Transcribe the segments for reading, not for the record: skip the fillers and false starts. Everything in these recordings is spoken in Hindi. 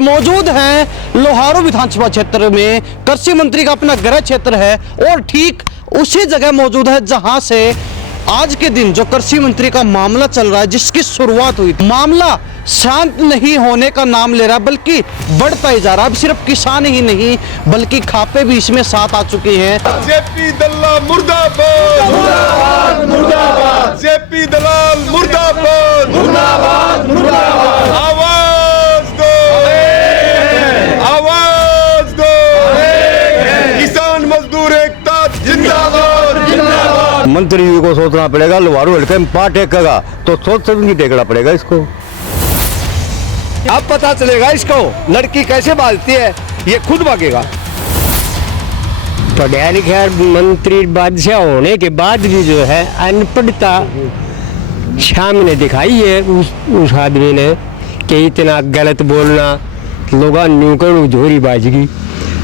मौजूद हैं लोहारू विधानसभा क्षेत्र में। कृषि मंत्री का अपना गृह क्षेत्र है और ठीक उसी जगह मौजूद है जहां से आज के दिन जो कृषि मंत्री का मामला चल रहा है, जिसकी शुरुआत हुई, मामला शांत नहीं होने का नाम ले रहा है बल्कि बढ़ता ही जा रहा है। अब सिर्फ किसान ही नहीं बल्कि खापे भी इसमें साथ आ चुके हैं। जेपी दलाल मुर्दाबाद, मुर्दाबाद, मुर्दाबाद। जेपी दलाल मुर्दाबाद, मुर्दाबाद, मुर्दाबाद। आवाज दो, आवाज दो। किसान मजदूर एकता जिंदाबाद, जिंदाबाद। मंत्री जी को सोचना पड़ेगा, लोहारू हल्के में पार्ट टेकेगा तो सोच समझ के टेकना पड़ेगा इसको। अब पता चलेगा इसको लड़की कैसे भागती है, ये खुद भागेगा। पढ़ा लिखा मंत्री बादशाह होने के बाद भी जो है अनपढ़ता सामने दिखाई है उस आदमी ने कि इतना गलत बोलना, लोग न्यूकर झोरी बाजगी।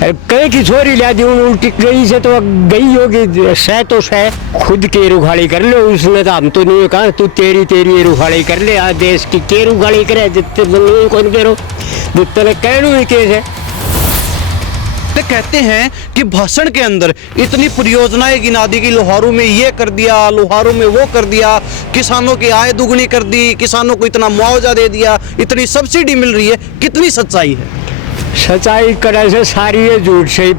कहीं की छोरी ला दी उल्टी गई से तो गई होगी, सह तो सह खुद के रुखाड़ी कर लो। उसने तो हम तो नहीं कहा तू तेरी रुखाड़ी कर ले, आज देश की के रुखाड़ी करे जितने नहीं कौन करो जितने कहने ही केस है। कहते हैं कि भाषण के अंदर इतनी परियोजनाएं गिना दी कि लोहारू में ये कर दिया, लोहारू में वो कर दिया, किसानों की आय दुगनी कर दी, किसानों को इतना मुआवजा दे दिया, इतनी सब्सिडी मिल रही है। कितनी सच्चाई है? सच्चाई करे से सारी है झूठ से।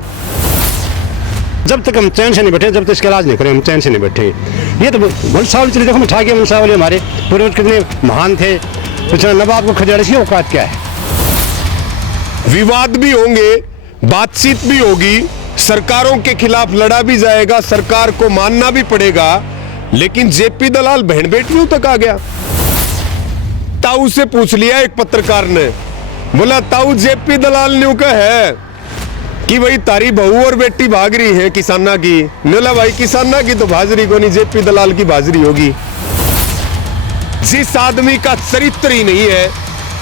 जब तक हम चैन से नहीं बैठे, जब तक इसका इलाज नहीं करें, हम चैन से नहीं बैठे। ये तो मनसा चले, देखो मिठा के मनसा वाले हमारे पूर्वज कितने महान थे। तो नवाब को खजाने की औकात क्या है? विवाद भी होंगे, बातचीत भी होगी, सरकारों के खिलाफ लड़ा भी जाएगा, सरकार को मानना भी पड़ेगा। लेकिन जेपी दलाल बहन बेटियों तक आ गया। ताऊ से पूछ लिया एक पत्रकार ने, बोला ताऊ जेपी दलाल न्यू का है कि भाई तारी बहू और बेटी भाग रही है किसाना की। बोला भाई किसाना की तो भाजरी को नहीं, जेपी दलाल की भाजरी होगी। जिस आदमी का चरित्र ही नहीं है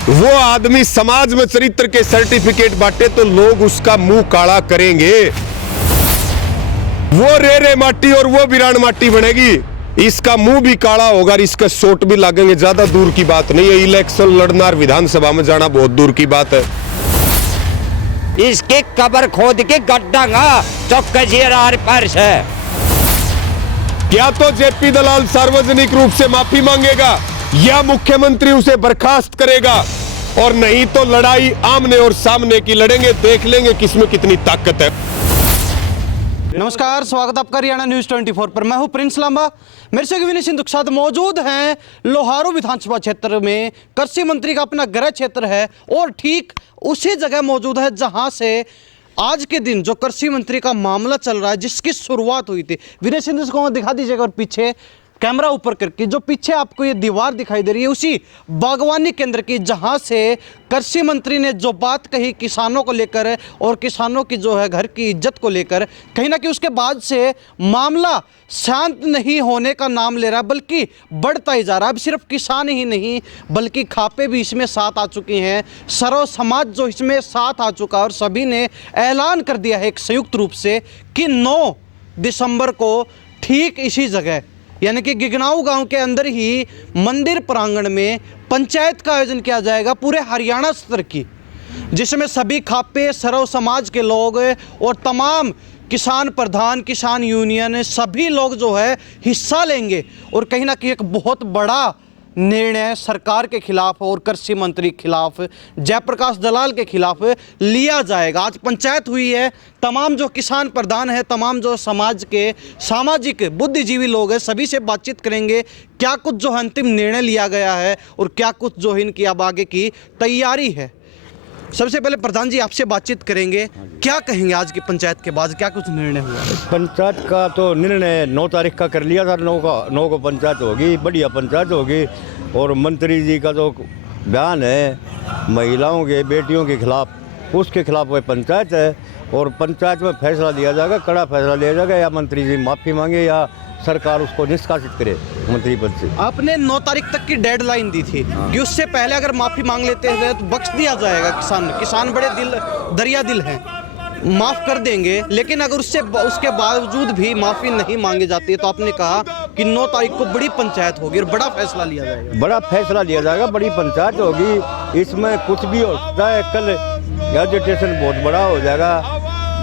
वो आदमी समाज में चरित्र के सर्टिफिकेट बांटे तो लोग उसका मुंह काला करेंगे। वो रे माटी और वो बिरान माटी बनेगी, इसका मुंह भी काला होगा, इसका सोट भी लागेंगे। ज्यादा दूर की बात नहीं है, इलेक्शन लड़ना और विधानसभा में जाना बहुत दूर की बात है। इसके कब्र खोद के गड्ढा तो कजीरार फर्श है। क्या तो जेपी दलाल सार्वजनिक रूप से माफी मांगेगा या मुख्यमंत्री उसे बर्खास्त करेगा, और नहीं तो लड़ाई आमने और सामने की लड़ेंगे। देख लेंगे किसमें कितनी ताकत है। नमस्कार, स्वागत आपका हरियाणा न्यूज 24 पर। मैं हूं प्रिंस लांबा, मेरे से विनय सिंधु के साथ मौजूद हैं लोहारू विधानसभा क्षेत्र में। कृषि मंत्री का अपना गृह क्षेत्र है और ठीक उसी जगह मौजूद है जहां से आज के दिन जो कृषि मंत्री का मामला चल रहा है, जिसकी शुरुआत हुई थी। विनय सिंधु को दिखा दीजिएगा और पीछे कैमरा ऊपर करके जो पीछे आपको ये दीवार दिखाई दे रही है उसी बागवानी केंद्र की, जहां से कृषि मंत्री ने जो बात कही किसानों को लेकर और किसानों की जो है घर की इज्जत को लेकर, कहीं ना कहीं उसके बाद से मामला शांत नहीं होने का नाम ले रहा है बल्कि बढ़ता ही जा रहा है। अब सिर्फ किसान ही नहीं बल्कि खापे भी इसमें साथ आ चुके हैं, सर्व समाज जो इसमें साथ आ चुका है और सभी ने ऐलान कर दिया है एक संयुक्त रूप से कि 9 दिसंबर को ठीक इसी जगह यानी कि गिगनाऊ गांव के अंदर ही मंदिर प्रांगण में पंचायत का आयोजन किया जाएगा पूरे हरियाणा स्तर की, जिसमें सभी खापे, सर्व समाज के लोग और तमाम किसान प्रधान, किसान यूनियन, सभी लोग जो है हिस्सा लेंगे। और कहीं ना कहीं एक बहुत बड़ा निर्णय सरकार के खिलाफ और कृषि मंत्री के खिलाफ, जयप्रकाश दलाल के खिलाफ लिया जाएगा। आज पंचायत हुई है, तमाम जो किसान प्रधान है, तमाम जो समाज के सामाजिक बुद्धिजीवी लोग हैं, सभी से बातचीत करेंगे क्या कुछ जो अंतिम निर्णय लिया गया है और क्या कुछ जो इनकी अब आगे की तैयारी है। सबसे पहले प्रधान जी आपसे बातचीत करेंगे, क्या कहेंगे आज की पंचायत के बाद क्या कुछ निर्णय हुआ? पंचायत का तो निर्णय 9 तारीख का कर लिया था। 9 को पंचायत होगी, बढ़िया पंचायत होगी। और मंत्री जी का जो बयान है महिलाओं के, बेटियों के खिलाफ, उसके खिलाफ वह पंचायत है और पंचायत में फैसला लिया जाएगा, कड़ा फैसला लिया जाएगा। या मंत्री जी माफ़ी मांगे या सरकार उसको निष्कासित करे मंत्री पद से। आपने 9 तारीख तक की डेडलाइन दी थी कि उससे पहले अगर माफी मांग लेते हैं तो बख्श दिया जाएगा। किसान बड़े दरिया दिल हैं, माफ कर देंगे। लेकिन अगर उसके बावजूद भी माफी नहीं मांगी जाती है तो आपने कहा कि 9 तारीख को बड़ी पंचायत होगी और बड़ा फैसला लिया जाएगा। बड़ा फैसला लिया जाएगा, बड़ी पंचायत होगी, इसमें कुछ भी हो सकता है। कल एजुटेशन बहुत बड़ा हो जाएगा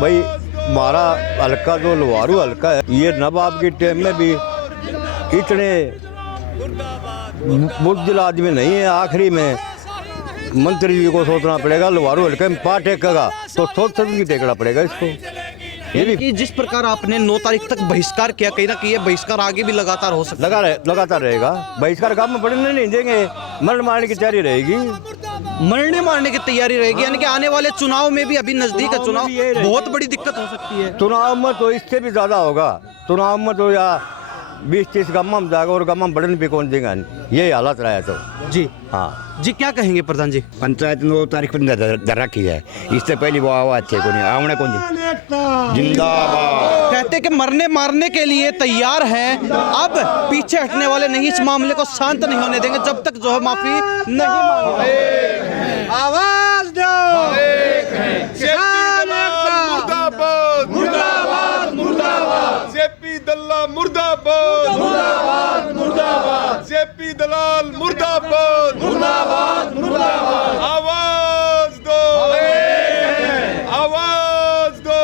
भाई। हमारा हल्का जो लोहारू हल्का है, ये नवाब के टाइम में भी इतने बुज़दिल आदमी नहीं है। आखिरी में मंत्री जी को सोचना पड़ेगा, लोहारू हल्के में पा टेकेगा तो सोच समझ के टेकना पड़ेगा इसको। ये भी कि जिस प्रकार आपने 9 तारीख तक बहिष्कार किया, कहीं ना कहीं ये बहिष्कार आगे भी लगातार हो सकता है। लगातार रहेगा बहिष्कार। काम में बढ़ने नहीं देंगे, मरण मारने की तैयारी रहेगी, मरने मारने की तैयारी रहेगी। यानी कि आने वाले चुनाव में भी, अभी नजदीक है चुनाव, बहुत बड़ी दिक्कत हो सकती है। चुनाव में तो इससे भी ज़्यादा होगा। चुनाव में तो या 20-30 गम्मा में जाएगा और गम्मा बढ़ने भी कौन देगा, ये हालत रहा है तो। जी हाँ जी, क्या कहेंगे प्रधान जी? पंचायत 9 तारीख पर दर रखी है, इससे पहले वो आवाज थे को नहीं आवने कौन जी जिंदाबाद। कहते कि मरने मारने के लिए तैयार हैं, अब पीछे हटने वाले नहीं, इस मामले को शांत नहीं होने देंगे जब तक जो है माफी नहीं मांगे। आवाज दो, मुर्दाबाद मुर्दाबाद मुर्दाबाद, जेपी दलाल मुर्दाबाद मुर्दाबाद मुर्दाबाद, जेपी दलाल मुर्दाबाद मुर्दाबाद मुर्दाबाद। आवाज दो, आवाज दो,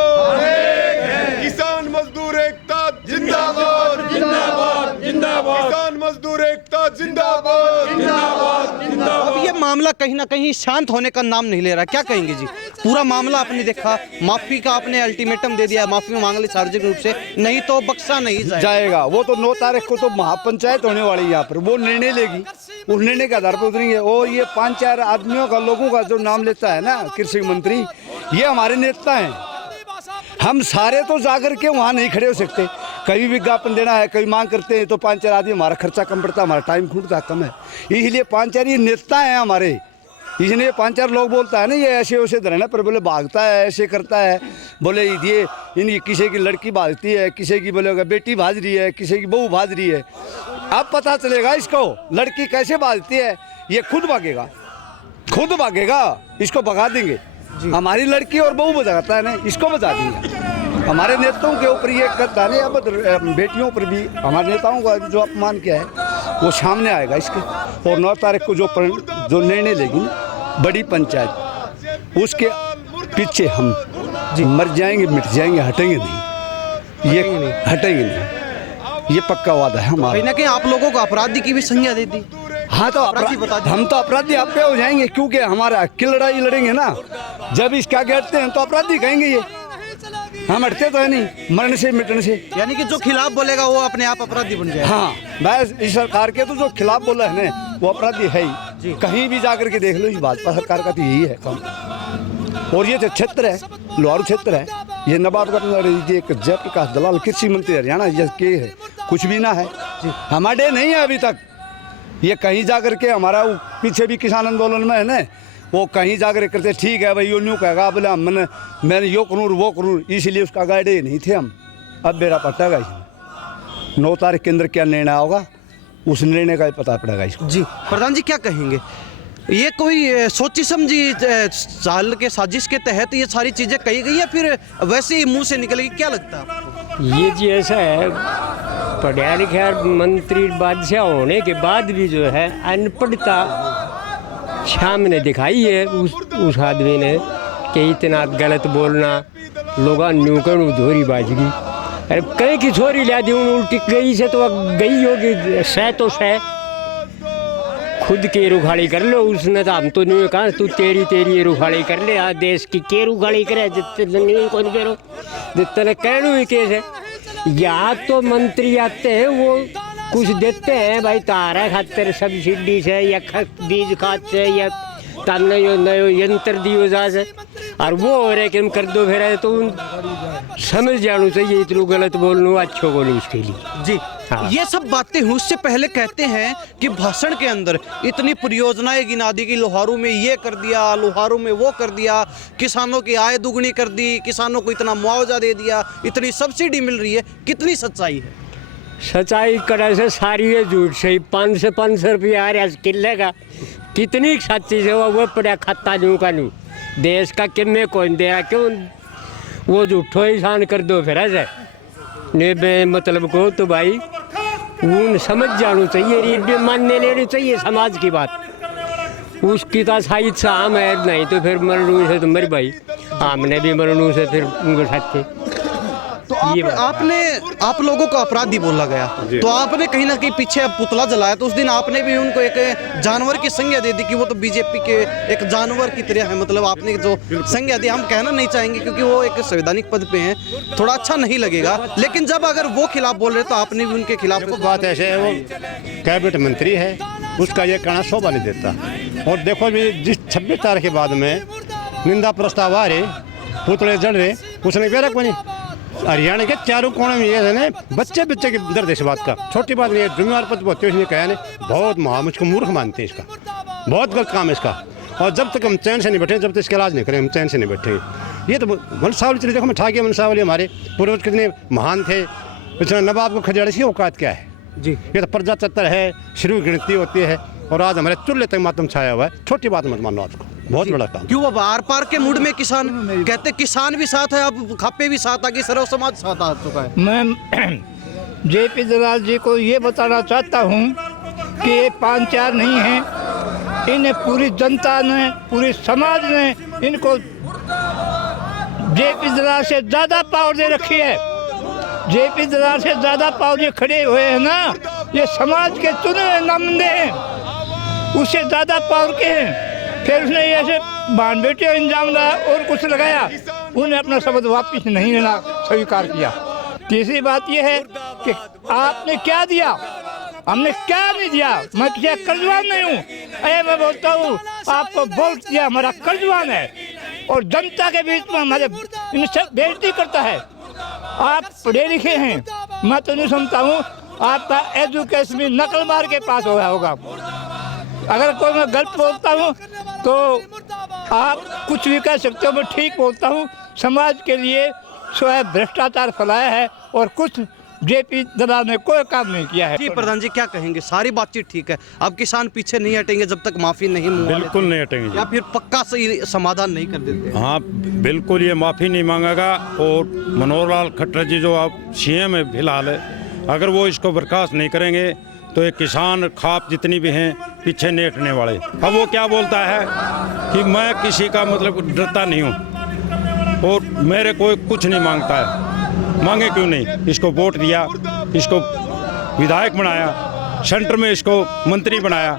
किसान मजदूर एकता जिंदाबाद जिंदाबाद जिंदाबाद, किसान मजदूर एकता जिंदाबाद जिंदाबाद जिंदाबाद। अब ये मामला कहीं ना कहीं शांत होने का नाम नहीं ले रहा, क्या कहेंगे जी? पूरा मामला आपने देखा, माफी का आपने अल्टीमेटम दे दिया, माफी मांग ली सार्वजनिक रूप से, नहीं तो बख्शा नहीं जाएगा। वो तो 9 तारीख को तो महापंचायत होने वाली है, यहाँ पर वो निर्णय लेगी, उस निर्णय के आधार पर उतरेंगे। और ये 5-4 आदमियों का, लोगों का जो नाम लेता है ना कृषि मंत्री, ये हमारे नेता हैं। हम सारे तो जाकर के वहाँ नहीं खड़े हो सकते, कभी विज्ञापन देना है, कभी मांग करते हैं तो 5-4 आदमी, हमारा खर्चा कम पड़ता है, हमारा टाइम खूटता कम है, इसलिए 5-4 ये नेता हैं हमारे। इसलिए 5-4 लोग बोलता है ना ये ऐसे वैसे धरना पर बोले भागता है, ऐसे करता है, बोले ये इनकी किसी की लड़की भागती है, किसी की बोले बेटी भाज रही है, किसी की बहू भाज रही है। अब पता चलेगा इसको लड़की कैसे भागती है, ये खुद भागेगा, खुद भागेगा, इसको भगा देंगे। हमारी लड़की और बहू बचाता है ना, इसको बचा देंगे। हमारे नेताओं के ऊपर ये करता है, अब बेटियों पर भी हमारे नेताओं का जो अपमान किया है वो सामने आएगा इसके। और 9 तारीख को जो निर्णय लेगी बड़ी पंचायत, उसके पीछे हम मर जाएंगे, मिट जाएंगे, हटेंगे नहीं, ये हटेंगे नहीं, ये पक्का वादा है हमारा। कहीं ना कहीं आप लोगों को अपराधी की भी संज्ञा दे दी। हाँ तो हम तो अपराधी आप पे हो जाएंगे, क्योंकि हमारा की लड़ाई लड़ेंगे ना, जब इसका हटते हैं तो अपराधी कहेंगे ये, हम हटते तो है नहीं मरने से मिटने से। यानी कि जो खिलाफ बोलेगा वो अपने आप अपराधी बन जाएगा। हाँ बस इस सरकार के तो जो खिलाफ बोला है ना वो अपराधी है ही। कहीं भी जाकर के देख लो, इस भाजपा सरकार का तो यही है काम। और ये जो क्षेत्र है, लोहारू क्षेत्र है, ये नवाबगढ़, ये जयप्रकाश दलाल कृषि मंत्री हरियाणा, ये के है, कुछ भी ना है, हमारे नहीं है अभी तक। ये कहीं जाकर के हमारा पीछे भी किसान आंदोलन में है ना, वो कहीं जाकर करते ठीक है भाई, यो न्यू कहेगा बोले मैंने यो करूँ वो करूँ, इसलिए उसका गाइडे नहीं थे हम। अब बेरा पटेगा इसमें, 9 तारीख के अंदर क्या निर्णय होगा उस निर्णय का ही पता पड़ेगा इसको। जी प्रधान जी, क्या कहेंगे? ये कोई सोची समझी चाल के साजिश के तहत ये सारी चीजें कही गई है, फिर वैसे ही मुंह से निकलेगी, क्या लगता है आपको? ये जी ऐसा है, पढ़ा लिखा मंत्री बादशाह होने के बाद भी जो है अनपढ़ता सामने दिखाई है उस आदमी ने, कि इतना गलत बोलना, लोग न्यूकन धोरी बाजगी। अरे कहीं की छोरी ला दी उल्टी गई से तो गई होगी, सह तो सह खुद के रुखाड़ी कर लो। उसने तो हम तो नहीं कहा तू तेरी रुखाड़ी कर ले, आज देश की के रुखाड़ी करे जितने कौन करो जितने कहने हुई केस है। यहाँ तो मंत्री आते हैं वो कुछ देते हैं भाई, तारा खातर सब्सिडी से या बीज खाद से या ताने यो नयो यंत्र दियो जा से, और वो हो रहे कि हम कर दो फिर तो समझ जाना चाहिए, इतना गलत बोलूँ अच्छो बोलूँ उसके लिए। जी हाँ। ये सब बातें हुई, उससे पहले कहते हैं कि भाषण के अंदर इतनी परियोजनाएं गिना दी कि लोहारू में ये कर दिया, लोहारू में वो कर दिया, किसानों की आय दुगनी कर दी, किसानों को इतना मुआवजा दे दिया, इतनी सब्सिडी मिल रही है, कितनी सच्चाई है? सच्चाई करे से सारी है झूठ से। 500 रुपया आ रहा किले का, कितनी सच्ची से वो पड़ा खाता नू का नू, देश का किन्ने कौन दे रहा, क्यों वो झूठो इंसान कर दो फिर ऐसे ने मतलब को तो भाई उन समझ जाना चाहिए, रीड मानने लेनी चाहिए समाज की बात। उसकी तो शायद से आम है, नहीं तो फिर मरणू से तो मेरे भाई हमने भी मरणू से फिर उनके साथ थे। तो आप लोगों को अपराधी बोला गया, तो आपने कहीं ना कहीं पीछे अब पुतला जलाया, तो उस दिन आपने भी उनको एक जानवर की संज्ञा दे दी कि वो तो बीजेपी के एक जानवर की तरह है। मतलब आपने जो संज्ञा दी, हम कहना नहीं चाहेंगे क्योंकि वो एक संवैधानिक पद पे हैं, थोड़ा अच्छा नहीं लगेगा, लेकिन जब अगर वो खिलाफ बोल रहे तो आपने भी उनके खिलाफ। बात ऐसे है, वो कैबिनेट मंत्री है, उसका ये कहना शोभा नहीं देता। और देखो भी जिस 26 तारीख के बाद में निंदा प्रस्ताव आ रहे, पुतले जल रहे, उसने कह रखा नहीं। हरियाणा के चारों कोने में ये है ना, बच्चे बच्चे की दर्द है इस बात का, छोटी बात नहीं है। जिम्मेवार पद होते उसने कहा नहीं, बहुत मुझको मूर्ख मानते हैं, इसका बहुत गलत काम है इसका। और जब तक हम चैन से नहीं बैठे, जब तक इसका इलाज नहीं करें, हम चैन से नहीं बैठेंगे। ये तो वंशावली चलिए, देखो मैं ठाकिया वंशावली, हमारे पूर्वज कितने महान थे, इतना नवाब को खदेड़ की औकात क्या है जी। ये तो प्रजातंत्र है, शुरू गिनती होती है, और आज हमारे चूल्हे तक मातम छाया हुआ है। छोटी बात मत मानो, आपको बहुत बड़ा काम। क्यों अब आर पार के मूड में किसान कहते, किसान भी साथ है, अब खापे भी साथ आ गए, सर्व समाज साथ आ चुका है। मैं जेपी दलाल जी को ये बताना चाहता हूँ कि ये 5-4 नहीं है, इन्हें पूरी जनता ने, पूरी समाज ने इनको जेपी दलाल से ज़्यादा पावर दे रखी है। जेपी दलाल से ज़्यादा पावर ये खड़े हुए हैं ना, ये समाज के चुने हुए नुमाइंदे हैं, उससे ज़्यादा पावर के हैं। फिर उसने ऐसे बान बेटे इंजाम लाया और कुछ लगाया, उन्हें अपना शब्द वापस नहीं लेना स्वीकार किया। तीसरी बात यह है कि आपने क्या दिया, हमने क्या नहीं दिया। मैं किसी कर्जवान नहीं हूँ, अरे मैं बोलता हूँ आपको वोट दिया, हमारा कर्जवान है, और जनता के बीच में हमारे इनसे बेइज्जती करता है। आप पढ़े लिखे हैं, मैं तो नहीं समझता हूँ आपका एजुकेशन भी नकल मार के पास हुआ होगा। अगर कोई मैं गलत बोलता हूँ तो आप कुछ भी कह सकते हो, मैं ठीक बोलता हूँ। समाज के लिए स्वयं भ्रष्टाचार फैलाया है और कुछ जेपी दलाल ने कोई काम नहीं किया है। जी प्रधान जी, क्या कहेंगे? सारी बातचीत ठीक है, अब किसान पीछे नहीं हटेंगे जब तक माफी नहीं बिल्कुल नहीं हटेंगे, या फिर पक्का सही समाधान नहीं कर देते? हाँ बिल्कुल, ये माफ़ी नहीं मांगेगा। और मनोहर लाल खट्टर जी जो आप सीएम है फिलहाल है, अगर वो इसको बर्खास्त नहीं करेंगे तो ये किसान खाप जितनी भी हैं पीछे नहीं हटने वाले। अब वो क्या बोलता है कि मैं किसी का मतलब डरता नहीं हूँ और मेरे कोई कुछ नहीं मांगता है। मांगे क्यों नहीं? इसको वोट दिया, इसको विधायक बनाया, सेंटर में इसको मंत्री बनाया,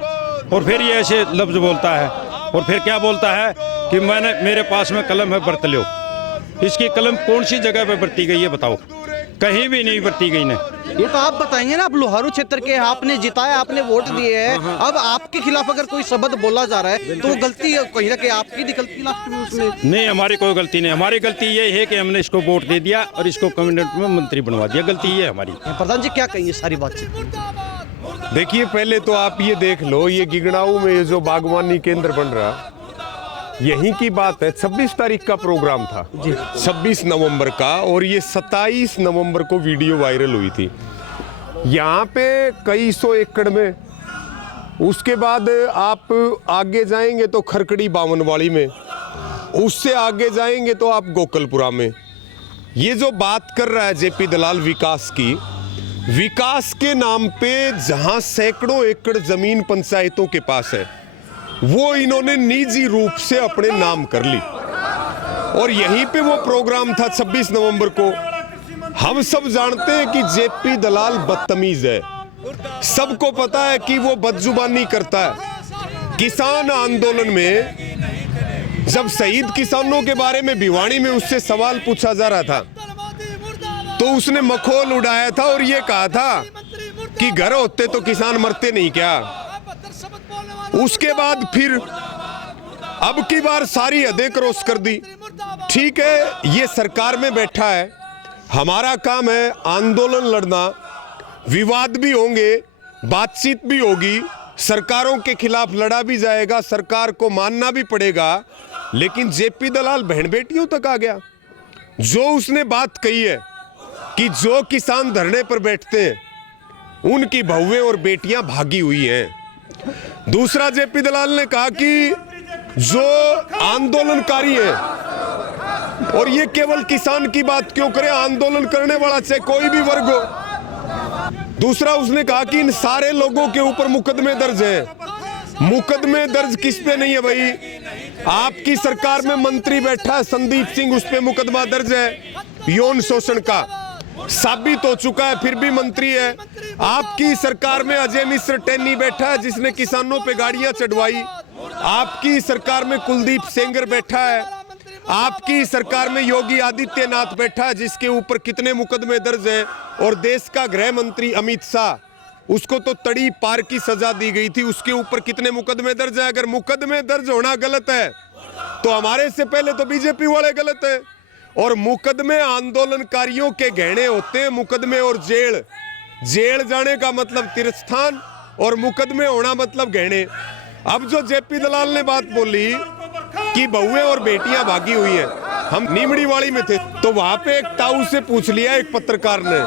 और फिर ये ऐसे लफ्ज़ बोलता है। और फिर क्या बोलता है कि मेरे पास में कलम है, बरत लो। इसकी कलम कौन सी जगह पे बरती गई है बताओ? कहीं भी नहीं बरती गई ने। ये तो आप बताएंगे ना, आप लोहारू क्षेत्र के, आपने जिताया, आपने वोट दिए हैं, अब आपके खिलाफ अगर कोई शब्द बोला जा रहा है तो वो गलती कहीं ना कहीं आपकी गलती लास्ट में उसमें। नहीं, हमारी कोई गलती नहीं। हमारी गलती ये है कि हमने इसको वोट दे दिया और इसको कैबिनेट में मंत्री बनवा दिया, गलती ये है हमारी। प्रधान जी क्या कहेंगे सारी बातचीत? देखिए, पहले तो आप ये देख लो, ये गिगड़ाऊ में जो बागवानी केंद्र बन रहा, यहीं की बात है। 26 तारीख का प्रोग्राम था, 26 नवंबर का, और ये 27 नवंबर को वीडियो वायरल हुई थी। यहाँ पे कई सौ एकड़ में, उसके बाद आप आगे जाएंगे तो खरकड़ी बावनवाड़ी में, उससे आगे जाएंगे तो आप गोकलपुरा में। ये जो बात कर रहा है जेपी दलाल विकास की, विकास के नाम पे जहां सैकड़ों एकड़ जमीन पंचायतों के पास है, वो इन्होंने निजी रूप से अपने नाम कर ली। और यहीं पे वो प्रोग्राम था 26 नवंबर को। हम सब जानते हैं कि जेपी दलाल बदतमीज है, सबको पता है कि वो बदजुबानी करता है। किसान आंदोलन में जब शहीद किसानों के बारे में भिवानी में उससे सवाल पूछा जा रहा था, तो उसने मखौल उड़ाया था और ये कहा था कि घर होते तो किसान मरते नहीं क्या। उसके बाद फिर अब की बार सारी हदें क्रॉस कर दी। ठीक है, ये सरकार में बैठा है, हमारा काम है आंदोलन लड़ना, विवाद भी होंगे, बातचीत भी होगी, सरकारों के खिलाफ लड़ा भी जाएगा, सरकार को मानना भी पड़ेगा। लेकिन जेपी दलाल बहन बेटियों तक आ गया। जो उसने बात कही है कि जो किसान धरने पर बैठते हैं उनकी बहुएं और बेटियां भागी हुई हैं। दूसरा, जेपी दलाल ने कहा कि जो आंदोलनकारी है, और ये केवल किसान की बात क्यों करे, आंदोलन करने वाला चाहे कोई भी वर्ग हो, दूसरा उसने कहा कि इन सारे लोगों के ऊपर मुकदमे दर्ज हैं। मुकदमे दर्ज किस पे नहीं है भाई? आपकी सरकार में मंत्री बैठा है संदीप सिंह, उस पे मुकदमा दर्ज है यौन शोषण का, साबित हो चुका है, फिर भी मंत्री है। आपकी सरकार में अजय मिश्र टेनी बैठा है जिसने किसानों पे गाड़ियां चढ़वाई। आपकी सरकार में कुलदीप सेंगर बैठा है। आपकी सरकार में योगी आदित्यनाथ बैठा है जिसके ऊपर कितने मुकदमे दर्ज हैं। और देश का गृह मंत्री अमित शाह, उसको तो तड़ी पार की सजा दी गई थी, उसके ऊपर कितने मुकदमे दर्ज है। अगर मुकदमे दर्ज होना गलत है तो हमारे से पहले तो बीजेपी वाले गलत है। और मुकदमे आंदोलनकारियों के गहने होते हैं, मुकदमे और जेल। जेल जाने का मतलब तीर्थस्थान और मुकदमे होना मतलब गहने। अब जो जेपी दलाल ने बात बोली कि बहुएं और बेटियां भागी हुई हैं, हम नीमड़ी वाली में थे तो वहां पे एक ताऊ से पूछ लिया, एक पत्रकार ने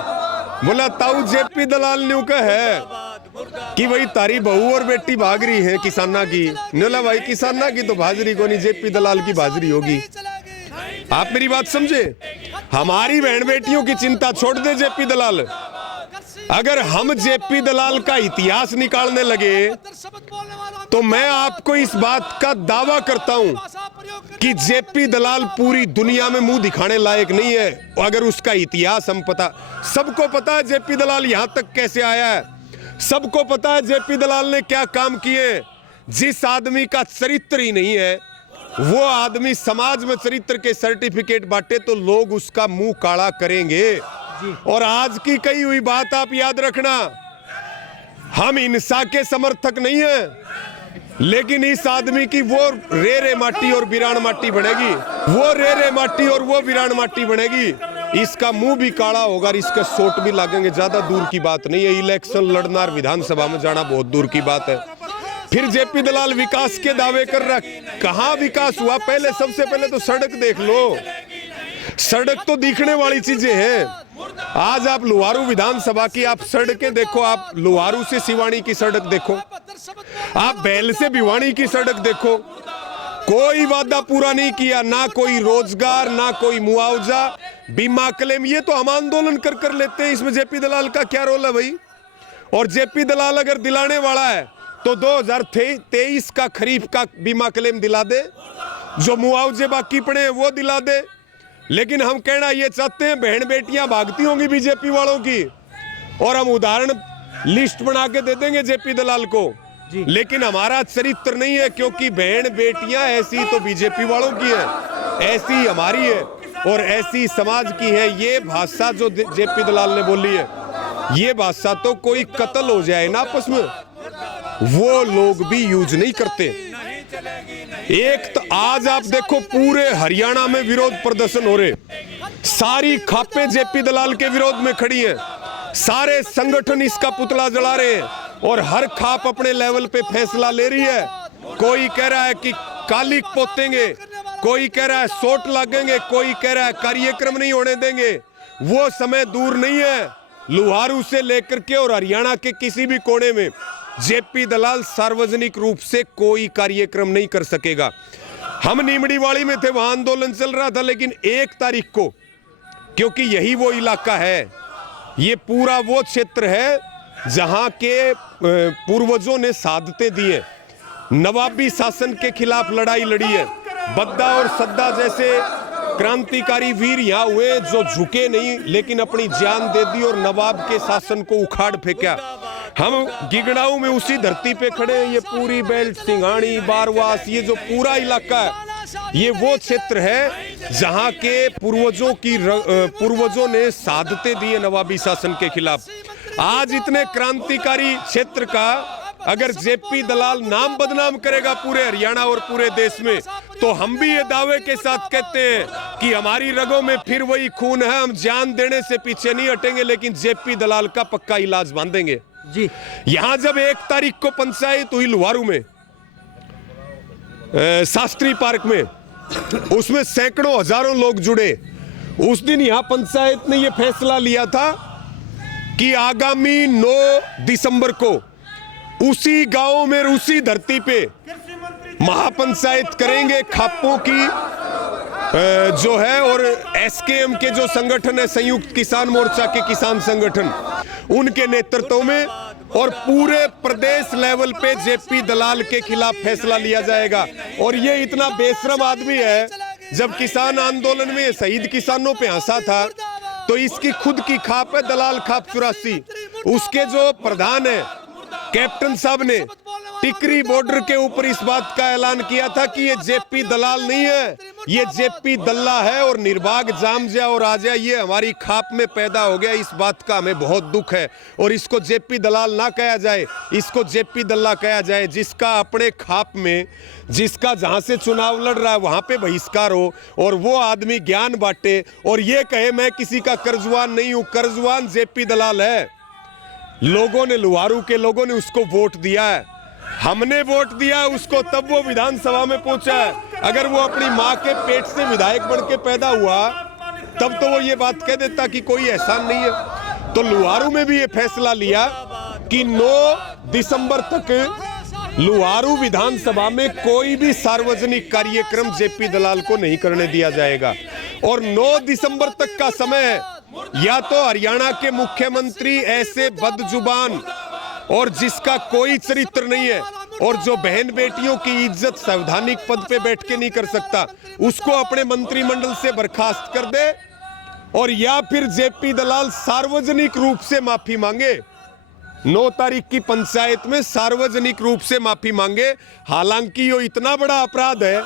बोला ताऊ जेपी दलाल ने कहा है कि भाई तारी बहू और बेटी भाग रही है किसाना की। बोला भाई किसाना की तो भाजरी को नहीं, जेपी दलाल की भाजरी होगी। आप मेरी बात समझे? हमारी बहन बेटियों की चिंता छोड़ दे जेपी दलाल। अगर हम जेपी दलाल का इतिहास निकालने लगे तो मैं आपको इस बात का दावा करता हूं कि जेपी दलाल पूरी दुनिया में मुंह दिखाने लायक नहीं है। अगर उसका इतिहास हम सबको पता है जेपी दलाल यहां तक कैसे आया है, सबको पता है जेपी दलाल ने क्या काम किए। जिस आदमी का चरित्र ही नहीं है वो आदमी समाज में चरित्र के सर्टिफिकेट बांटे तो लोग उसका मुंह काला करेंगे। और आज की कही हुई बात आप याद रखना, हम हिंसा के समर्थक नहीं हैं, लेकिन इस आदमी की वो रे माटी और बिरान माटी बनेगी, वो रे माटी और वो बिरान माटी बनेगी। इसका मुंह भी काला होगा, इसका सोट भी लागेंगे। ज्यादा दूर की बात नहीं है, इलेक्शन लड़ना और विधानसभा में जाना बहुत दूर की बात है। फिर जेपी दलाल विकास के दावे कर रहा, कहां विकास हुआ? पहले सबसे पहले तो सड़क देख लो। सड़क तो दिखने वाली चीजें हैं। आज आप लुहारू विधानसभा की आप सड़कें देखो, आप लुहारू से सिवानी की सड़क देखो, आप बैल से भिवानी की सड़क देखो। कोई वादा पूरा नहीं किया, ना कोई रोजगार, ना कोई मुआवजा, बीमा क्लेम, ये तो हम आंदोलन कर लेते हैं। इसमें जेपी दलाल का क्या रोल है भाई? और जेपी दलाल अगर दिलाने वाला है तो 2023 का खरीफ का बीमा क्लेम दिला दे, जो मुआवजे बाकी पड़े हैं वो दिला दे। लेकिन हम कहना ये चाहते हैं, बहन बेटियां भागती होंगी बीजेपी वालों की और हम उदाहरण लिस्ट बना के दे देंगे जेपी दलाल को, लेकिन हमारा चरित्र नहीं है, क्योंकि बहन बेटियां ऐसी तो बीजेपी वालों की है, ऐसी हमारी है और ऐसी समाज की है। ये भाषा जो जेपी दलाल ने बोली है, ये भाषा तो कोई कत्ल हो जाए ना आपस में, वो लोग भी यूज नहीं करते। एक तो आज आप देखो पूरे हरियाणा में विरोध प्रदर्शन हो रहे, सारी खापें जेपी दलाल के विरोध में खड़ी हैं, सारे संगठन इसका पुतला जला रहे हैं और हर खाप अपने लेवल पे फैसला ले रही है। कोई कह रहा है कि कालिक पोतेंगे, कोई कह रहा है सोट लागेंगे, कोई कह रहा है कार्यक्रम नहीं होने देंगे। वो समय दूर नहीं है, लुहारू से लेकर के और हरियाणा के किसी भी कोने में जेपी दलाल सार्वजनिक रूप से कोई कार्यक्रम नहीं कर सकेगा। हम नीमड़ीवाड़ी में थे, वहां आंदोलन चल रहा था, लेकिन 1 तारीख को, क्योंकि यही वो इलाका है, ये पूरा वो क्षेत्र है जहां के पूर्वजों ने शहादतें दी है, नवाबी शासन के खिलाफ लड़ाई लड़ी है। बद्दा और सद्दा जैसे क्रांतिकारी वीर यहाँ हुए जो झुके नहीं, लेकिन अपनी जान दे दी और नवाब के शासन को उखाड़ फेंका। हम गिगड़ाऊ में उसी धरती पे खड़े हैं। ये पूरी बेल्ट, सिंघाणी, बारवास, ये जो पूरा इलाका है, ये वो क्षेत्र है जहां के पूर्वजों ने शहादतें दी है नवाबी शासन के खिलाफ। आज इतने क्रांतिकारी क्षेत्र का अगर जेपी दलाल नाम बदनाम करेगा पूरे हरियाणा और पूरे देश में, तो हम भी ये दावे के साथ कहते हैं कि हमारी रगों में फिर वही खून है, हम जान देने से पीछे नहीं हटेंगे, लेकिन जेपी दलाल का पक्का इलाज बांधेंगे जी। यहां जब 1 तारीख को पंचायत हुई लुहारू में, शास्त्री पार्क में, उसमें सैकड़ों हजारों लोग जुड़े। उस दिन यहां पंचायत ने यह फैसला लिया था कि आगामी 9 दिसंबर को उसी गांव में, उसी धरती पे महापंचायत करेंगे खापों की जो है, और एसकेएम के जो संगठन है, संयुक्त किसान मोर्चा के किसान संगठन, उनके नेतृत्व में, और पूरे प्रदेश लेवल पे जेपी दलाल के खिलाफ फैसला लिया जाएगा। और ये इतना बेशरम आदमी है, जब किसान आंदोलन में शहीद किसानों पे हंसा था तो इसकी खुद की खाप है दलाल खाप 84। उसके जो प्रधान है कैप्टन साहब ने टिकरी बॉर्डर के ऊपर इस बात का ऐलान किया था कि ये जेपी दलाल नहीं है, ये जेपी दल्ला है, और निर्भाग जामजा और आजा ये हमारी खाप में पैदा हो गया। इस बात का हमें बहुत दुख है, और इसको जेपी दलाल ना कहा जाए, इसको जेपी दल्ला कहा जाए, जिसका अपने खाप में, जिसका जहां से चुनाव लड़ रहा है वहां पे बहिष्कार हो, और वो आदमी ज्ञान बांटे और ये कहे मैं किसी का कर्जवान नहीं हूं। कर्जवान जेपी दलाल है। लोगों ने, लुहारू के लोगों ने उसको वोट दिया है, हमने वोट दिया उसको, तब वो विधानसभा में पहुंचा है। अगर वो अपनी मां के पेट से विधायक बन के पैदा हुआ तब तो वो ये बात कह देता कि कोई एहसान नहीं है। तो लुहारू में भी ये फैसला लिया कि 9 दिसंबर तक लुहारू विधानसभा में कोई भी सार्वजनिक कार्यक्रम जेपी दलाल को नहीं करने दिया जाएगा। और 9 दिसंबर तक का समय है, या तो हरियाणा के मुख्यमंत्री ऐसे बदजुबान और जिसका कोई चरित्र नहीं है, और जो बहन बेटियों की इज्जत संवैधानिक पद पे बैठ के नहीं कर सकता, उसको अपने मंत्रिमंडल से बर्खास्त कर दे, और या फिर जेपी दलाल सार्वजनिक रूप से माफी मांगे। 9 तारीख की पंचायत में सार्वजनिक रूप से माफी मांगे। हालांकि ये इतना बड़ा अपराध है,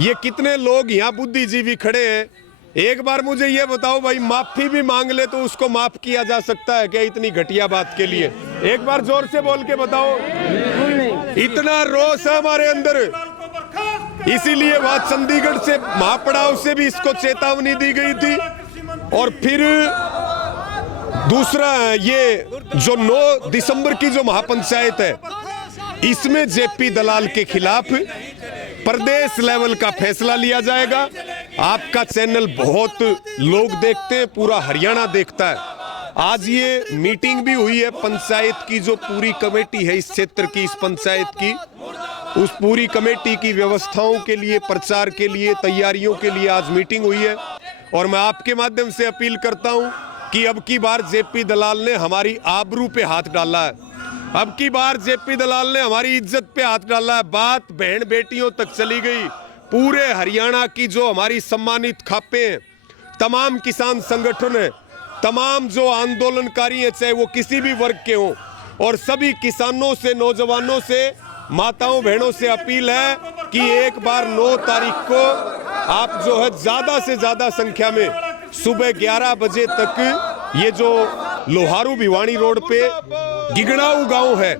ये कितने लोग यहाँ बुद्धिजीवी खड़े हैं, एक बार मुझे ये बताओ भाई, माफी भी मांग ले तो उसको माफ किया जा सकता है क्या इतनी घटिया बात के लिए? एक बार जोर से बोल के बताओ। इतना रोष है हमारे अंदर, इसीलिए वहां चंडीगढ़ से महापड़ाव से भी इसको चेतावनी दी गई थी। और फिर दूसरा, ये जो 9 दिसंबर की जो महापंचायत है, इसमें जेपी दलाल के खिलाफ प्रदेश लेवल का फैसला लिया जाएगा। आपका चैनल बहुत लोग देखते हैं, पूरा हरियाणा देखता है। आज ये मीटिंग भी हुई है पंचायत की, जो पूरी कमेटी है इस क्षेत्र की, इस पंचायत की, उस पूरी कमेटी की व्यवस्थाओं के लिए, प्रचार के लिए, तैयारियों के लिए आज मीटिंग हुई है। और मैं आपके माध्यम से अपील करता हूं कि अब की बार जेपी दलाल ने हमारी आबरू पे हाथ डाला है, अब की बार जेपी दलाल ने हमारी इज्जत पे हाथ डाला है। बात बहन बेटियों तक चली गई। पूरे हरियाणा की जो हमारी सम्मानित खापें हैं, तमाम किसान संगठन है, तमाम जो आंदोलनकारी हैं, चाहे वो किसी भी वर्ग के हों, और सभी किसानों से, नौजवानों से, माताओं बहनों से अपील है कि एक बार 9 तारीख को आप जो है ज्यादा से ज्यादा संख्या में सुबह 11 बजे तक ये जो लोहारू भिवानी रोड पे गिगड़ाऊ गांव है,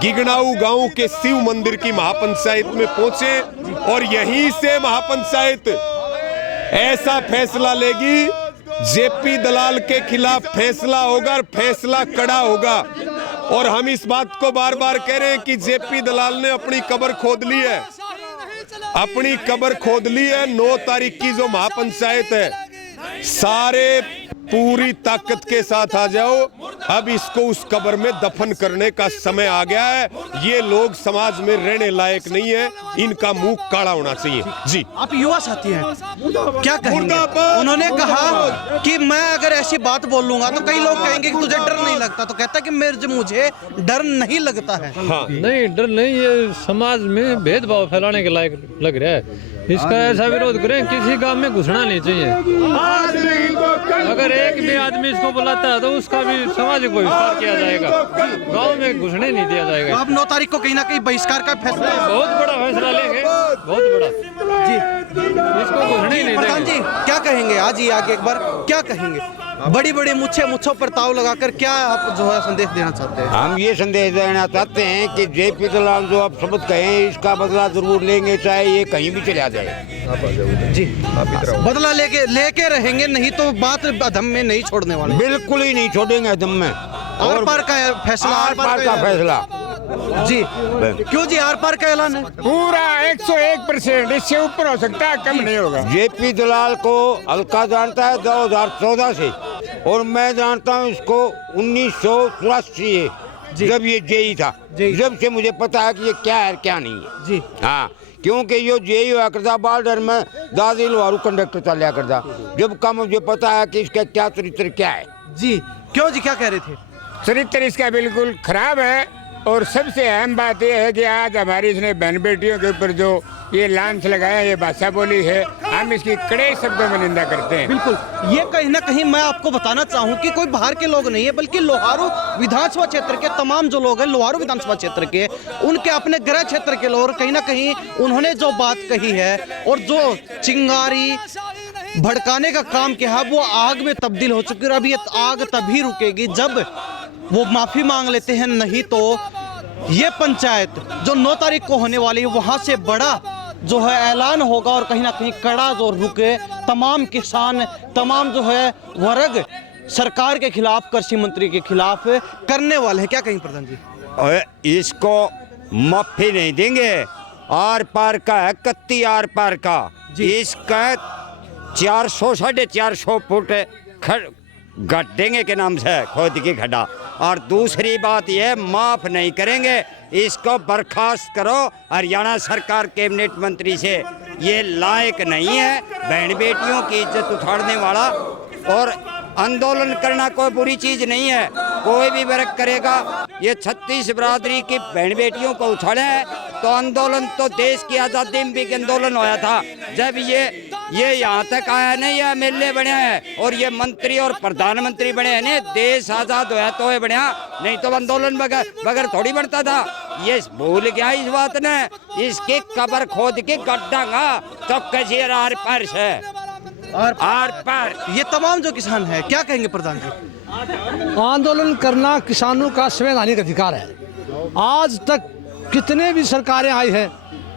गिगड़ाऊ गांव के शिव मंदिर की महापंचायत में पहुंचे, और यहीं से महापंचायत ऐसा फैसला लेगी, जेपी दलाल के खिलाफ फैसला होगा, और फैसला कड़ा होगा। और हम इस बात को बार बार कह रहे हैं कि जेपी दलाल ने अपनी कब्र खोद ली है, अपनी कब्र खोद ली है। 9 तारीख की जो महापंचायत है, सारे पूरी ताकत के साथ आ जाओ, अब इसको उस कब्र में दफन करने का समय आ गया है। ये लोग समाज में रहने लायक नहीं है, इनका मुंह काला होना चाहिए। जी, आप युवा साथी हैं, क्या कहेंगे? उन्होंने कहा कि मैं अगर ऐसी बात बोलूंगा तो कई लोग कहेंगे कि तुझे डर नहीं लगता, तो कहता कि मुझे डर नहीं लगता है। हाँ, नहीं डर नहीं, ये समाज में भेदभाव फैलाने के लायक लग रहा है। इसका ऐसा विरोध करें, किसी गांव में घुसना नहीं चाहिए। अगर एक भी आदमी इसको बुलाता है तो उसका भी सामाजिक बहिष्कार किया जाएगा, गांव में घुसने नहीं दिया जाएगा। आप 9 तारीख को कहीं ना कहीं बहिष्कार का फैसला, बहुत बड़ा फैसला लेंगे, बहुत बड़ा जी, इसको घुसने ही नहीं प्रधान देंगे। जी क्या कहेंगे? आज ही आगे एक बार क्या कहेंगे? बड़ी बड़ी मुच्छों पर ताव लगाकर क्या आप जो है संदेश देना चाहते हैं? हम ये संदेश देना चाहते हैं कि जेपी दलाल जो आप शब्द कहें, इसका बदला जरूर लेंगे, चाहे ये कहीं भी चला जाए। जी, बदला लेके रहेंगे, नहीं तो बात अधम में नहीं छोड़ने वाले। बिल्कुल ही नहीं छोड़ेंगे अधम में। आर पार का फैसला, आर पार का फैसला। जी, क्यों जी? आर पार का ऐलान है पूरा 101%, इससे ऊपर हो सकता है, कम नहीं होगा। जेपी दलाल को हल्का जानता है 2014 से, और मैं जानता हूँ इसको 1984 से, जब ये जेई था, जब से मुझे पता है कि ये क्या है क्या नहीं है। जी, हाँ, क्योंकि ये जेई हुआ करता बार्डर में, दादी लोहारू कंडक्टर चल करता, जब का मुझे पता है कि इसका क्या चरित्र क्या है। जी, क्यों जी? क्या कह रहे थे? चरित्र इसका बिल्कुल खराब है। और सबसे अहम बात यह है कि आज हमारी इसने बहन बेटियों के ऊपर जो ये लांछ लगाया, ये भाषा बोली है, हम इसकी कड़े शब्दों में निंदा करते हैं। बिल्कुल, ये कहीं ना कहीं मैं आपको बताना चाहूं कि कोई बाहर के लोग नहीं है, बल्कि लोहारू विधानसभा क्षेत्र के तमाम जो लोग हैं, लोहारू विधानसभा क्षेत्र के, उनके अपने गृह क्षेत्र के लोग, कहीं ना कहीं उन्होंने जो बात कही है और जो चिंगारी भड़काने का काम किया है, वो आग में तब्दील हो चुकी है। अब ये आग तभी रुकेगी जब वो माफी मांग लेते हैं, नहीं तो ये पंचायत जो 9 तारीख को होने वाली है, वहां से बड़ा जो है ऐलान होगा और कहीं ना कहीं कड़ा जो रुके तमाम किसान, तमाम जो है वर्ग सरकार के खिलाफ, कृषि मंत्री के खिलाफ करने वाले हैं। क्या कहेंगे प्रधान जी? और इसको माफी नहीं देंगे। आर पार का है, कत्ती आर पार का, इसका 400 450 फुट गड्ढेंगे के नाम से खोद की खड्डा। और दूसरी बात यह, माफ नहीं करेंगे, इसको बर्खास्त करो। हरियाणा सरकार कैबिनेट मंत्री से ये लायक नहीं है, बहन बेटियों की इज्जत उठाड़ने वाला। और आंदोलन करना कोई बुरी चीज नहीं है, कोई भी वर्ग करेगा। ये 36 बिरादरी की बहन बेटियों को उछाड़े हैं, तो आंदोलन तो देश की आज़ादी में भी आंदोलन होया था। जब ये यहाँ तक आया नहीं, ये एमएलए बने हैं और ये मंत्री और प्रधानमंत्री बने हैं, नहीं देश आज़ाद होया तो ये बना, नहीं तो आंदोलन बगैर थोड़ी बनता था। ये भूल गया इस बात ने, इसकी कब्र खोद के गड्ढा तो कैसे आर पार से आर पार। ये तमाम जो किसान है, क्या कहेंगे प्रधान जी? आंदोलन करना किसानों का संवैधानिक अधिकार है। आज तक कितने भी सरकारें आई हैं,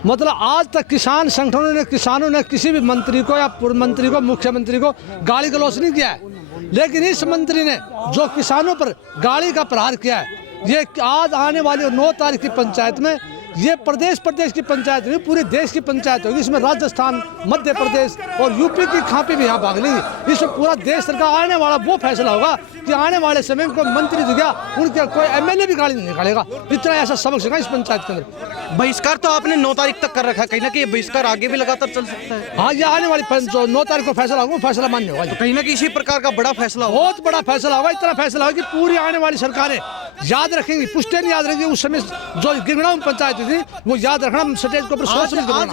मतलब आज तक किसान संगठनों ने, किसानों ने किसी भी मंत्री को या पूर्व मंत्री को, मुख्यमंत्री को गाली गलौज नहीं किया है। लेकिन इस मंत्री ने जो किसानों पर गाली का प्रहार किया है, ये आज आने वाली 9 तारीख की पंचायत में, ये प्रदेश की पंचायत नहीं, पूरे देश की पंचायत होगी। इसमें राजस्थान, मध्य प्रदेश और यूपी की खापी भी यहाँ भाग लेंगी। इसमें पूरा देश सरकार आने वाला वो फैसला होगा कि आने वाले समय में कोई मंत्री जो गया, उनके कोई एमएलए भी गाली नहीं निकालेगा। इतना ऐसा सबक सिखा इस पंचायत के अंदर। बहिष्कार तो आपने 9 तारीख तक कर रखा है, कहीं ना कहीं बहिष्कार आगे भी लगातार चल सकता है। हाँ, ये आने वाली 9 तारीख को फैसला होगा, फैसला मान्य होगा। तो कहीं ना कहीं इसी प्रकार का बड़ा फैसला होगा, बहुत बड़ा फैसला होगा। इतना फैसला होगा कि पूरी आने वाली सरकारें याद रखेंगी, पुश्ते नहीं याद रखेंगी। उस समय जो गिरगांव पंचायत थी, वो याद रखना स्टेज के ऊपर।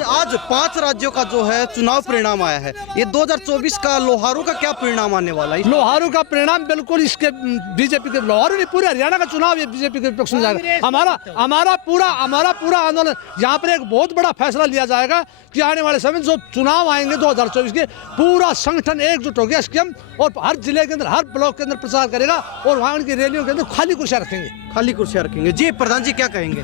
आज 5 राज्यों का जो है चुनाव परिणाम आया है। ये 2024 का लोहारू का क्या परिणाम आने वाला है? लोहारू का परिणाम बिल्कुल इसके बीजेपी के, लोहारू नहीं पूरे हरियाणा का चुनाव ये बीजेपी के पक्ष में जाएगा। हमारा पूरा आंदोलन, यहाँ पर एक बहुत बड़ा फैसला लिया जाएगा कि आने वाले समय जो चुनाव आएंगे 2024 के, पूरा संगठन एकजुट हो गया इसके हम, और हर जिले के अंदर, हर ब्लॉक के अंदर प्रचार करेगा और वहाँ उनकी रैलियों के अंदर खाली कुर्सियाँ रखेंगे। जी प्रधान जी क्या कहेंगे?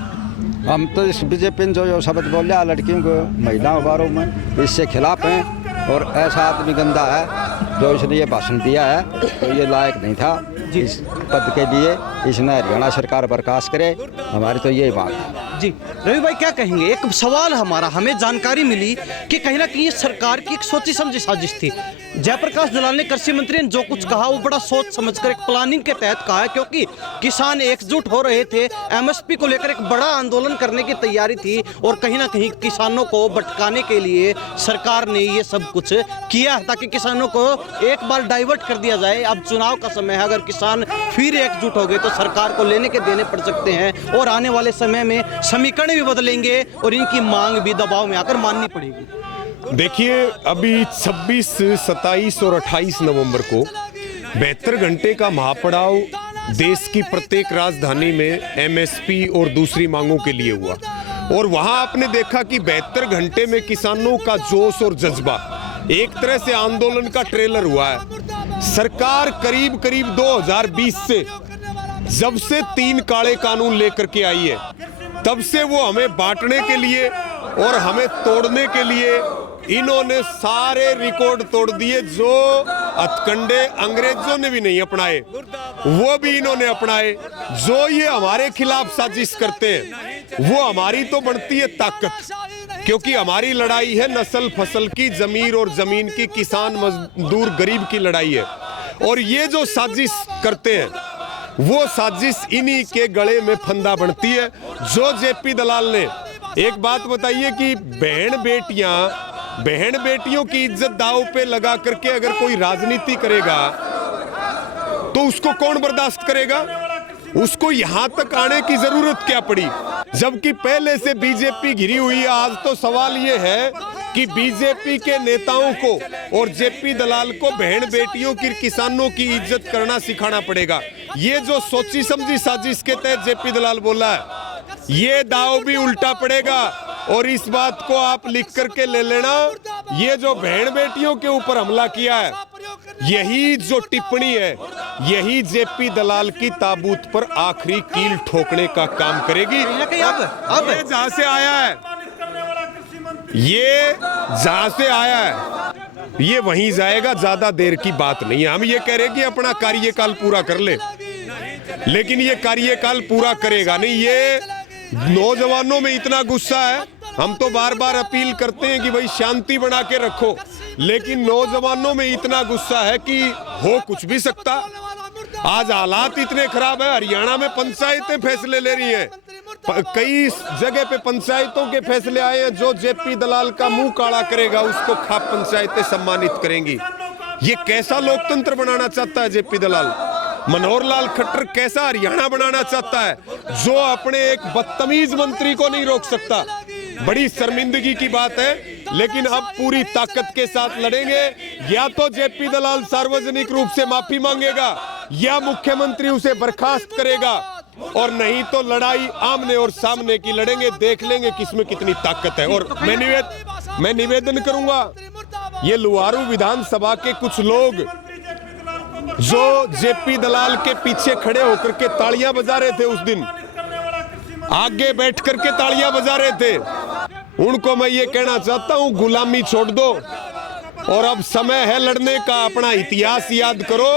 हम तो इस बीजेपी ने जो शब्द बोलिया लड़कियों को, महिलाओं के बारे में, इससे खिलाफ हैं। और ऐसा आदमी गंदा है जो इसने ये भाषण दिया है, तो ये लायक नहीं था इस पद के लिए। इसने हरियाणा सरकार बर्खास्त करे, हमारी तो यही बात है। जी रवि भाई क्या कहेंगे? एक सवाल हमारा, हमें जानकारी मिली कि कहीं ना कहीं सरकार की एक सोची समझी साजिश थी। जयप्रकाश दलाल ने, कृषि मंत्री ने जो कुछ कहा वो बड़ा सोच समझकर एक प्लानिंग के तहत कहा है, क्योंकि किसान एकजुट हो रहे थे, एमएसपी को लेकर एक बड़ा आंदोलन करने की तैयारी थी और कहीं ना कहीं किसानों को भटकाने के लिए सरकार ने ये सब कुछ किया ताकि किसानों को एक बार डाइवर्ट कर दिया जाए। अब चुनाव का समय है, अगर किसान फिर एकजुट हो गए तो सरकार को लेने के देने पड़ सकते हैं और आने वाले समय में समीकरण भी बदलेंगे और इनकी मांग भी दबाव में आकर माननी पड़ेगी। देखिए, अभी 26, 27 और 28 नवंबर को 72 घंटे का महापड़ाव देश की प्रत्येक राजधानी में एमएसपी और दूसरी मांगों के लिए हुआ। और वहां आपने देखा कि 72 घंटे में किसानों का जोश और जज्बा, एक तरह से आंदोलन का ट्रेलर हुआ है। सरकार करीब 2020 से, जब से 3 काले कानून लेकर के आई है, तब से वो हमें बांटने के लिए और हमें तोड़ने के लिए इन्होंने सारे रिकॉर्ड तोड़ दिए। जो हथकंडे अंग्रेजों ने भी नहीं अपनाए, वो भी इन्होंने अपनाए। जो ये हमारे खिलाफ साजिश करते हैं, वो हमारी तो बनती है ताकत, क्योंकि हमारी लड़ाई है नस्ल फसल की, जमीर और जमीन की, किसान मजदूर गरीब की लड़ाई है। और ये जो साजिश करते हैं, वो साजिश इन्हीं के गले में फंदा बनती है। जो जेपी दलाल ने एक बात बताइए कि बहन बेटियों की इज्जत दांव पे लगा करके अगर कोई राजनीति करेगा तो उसको कौन बर्दाश्त करेगा? उसको यहां तक आने की जरूरत क्या पड़ी, जबकि पहले से बीजेपी घिरी हुई है। आज तो सवाल ये है कि बीजेपी के नेताओं को और जेपी दलाल को बहन बेटियों की, किसानों की इज्जत करना सिखाना पड़ेगा। ये जो सोची समझी साजिश के तहत जेपी दलाल बोला है, ये दाव भी उल्टा पड़ेगा। और इस बात को आप लिख करके ले लेना, ये जो बहन बेटियों के ऊपर हमला किया है, यही जो टिप्पणी है, यही जेपी दलाल की ताबूत पर आखिरी कील ठोकने का काम करेगी। अब ये जहां से आया है, ये जहां से आया है, ये वहीं जाएगा। ज्यादा देर की बात नहीं है। हम ये कह रहे कि अपना कार्यकाल पूरा कर ले, लेकिन ये कार्यकाल पूरा करेगा नहीं। ये नौजवानों में इतना गुस्सा है, हम तो बार बार अपील करते हैं कि भाई शांति बना के रखो, लेकिन नौजवानों में इतना गुस्सा है कि हो कुछ भी सकता। आज हालात इतने खराब है, हरियाणा में पंचायतें फैसले ले रही हैं, कई जगह पे पंचायतों के फैसले आए हैं। जो जेपी दलाल का मुंह काला करेगा उसको खाप पंचायतें सम्मानित करेंगी। ये कैसा लोकतंत्र बनाना चाहता है जेपी दलाल? मनोहर लाल खट्टर कैसा हरियाणा बनाना चाहता है, जो अपने एक बदतमीज मंत्री को नहीं रोक सकता? बड़ी शर्मिंदगी की बात है, लेकिन अब पूरी ताकत के साथ लड़ेंगे। या तो जेपी दलाल सार्वजनिक रूप से माफी मांगेगा, या मुख्यमंत्री उसे बर्खास्त करेगा, और नहीं तो लड़ाई आमने और सामने की लड़ेंगे। देख लेंगे किसमें कितनी ताकत है। और मैं निवेदन करूंगा, ये लुहारू विधानसभा के कुछ लोग जो जेपी दलाल के पीछे खड़े होकर के तालियां बजा रहे थे, उस दिन आगे बैठ करके तालियां बजा रहे थे, उनको मैं ये कहना चाहता हूं, गुलामी छोड़ दो और अब समय है लड़ने का। अपना इतिहास याद करो।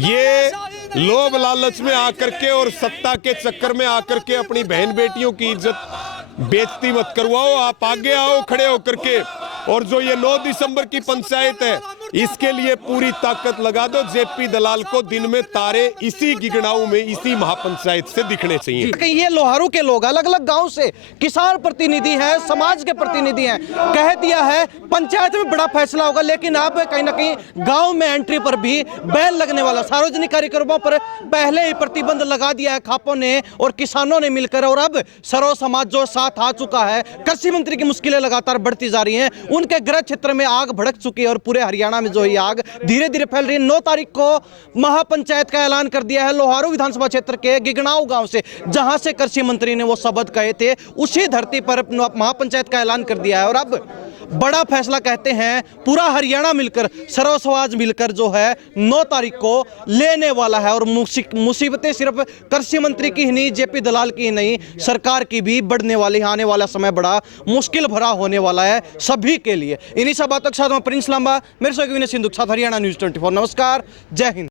ये लोभ लालच में आकर के और सत्ता के चक्कर में आकर के अपनी बहन बेटियों की इज्जत बेइज्जती मत करवाओ। आप आगे आओ खड़े होकर के, और जो ये 9 दिसंबर की पंचायत है, इसके लिए पूरी ताकत लगा दो। जेपी दलाल को दिन में तारे इसी गिगड़ाऊ में, इसी महापंचायत से दिखने चाहिए। ये लोहारू के लोग अलग अलग गांव से किसान प्रतिनिधि हैं, समाज के प्रतिनिधि हैं, कह दिया है पंचायत में बड़ा फैसला होगा, लेकिन अब कहीं ना कहीं गांव में एंट्री पर भी बैन लगने वाला, सार्वजनिक कार्यक्रमों पर पहले ही प्रतिबंध लगा दिया है खापों ने और किसानों ने मिलकर। और अब सर्व समाज जो साथ आ चुका है। कृषि मंत्री की मुश्किलें लगातार बढ़ती जा रही हैं, उनके गृह क्षेत्र में आग भड़क चुकी है और पूरे हरियाणा में जो ये आग धीरे धीरे फैल रही है। 9 तारीख को महापंचायत का ऐलान कर दिया है लोहारू विधानसभा क्षेत्र के गिगनाऊ गांव से, जहां से कृषि मंत्री ने वो शब्द कहे थे, उसी धरती पर महापंचायत का ऐलान कर दिया है। और अब बड़ा फैसला कहते हैं पूरा हरियाणा मिलकर, सर्व समाज मिलकर जो है 9 तारीख को लेने वाला है। और मुसीबतें सिर्फ कृषि मंत्री की ही नहीं, जेपी दलाल की ही नहीं, सरकार की भी बढ़ने वाली, आने वाला समय बड़ा मुश्किल भरा होने वाला है सभी के लिए। इन्हीं सब बातों के साथ मैं प्रिंस लांबा, मेरे से विनय सिंधु के साथ हरियाणा न्यूज़ 24। नमस्कार, जय हिंद।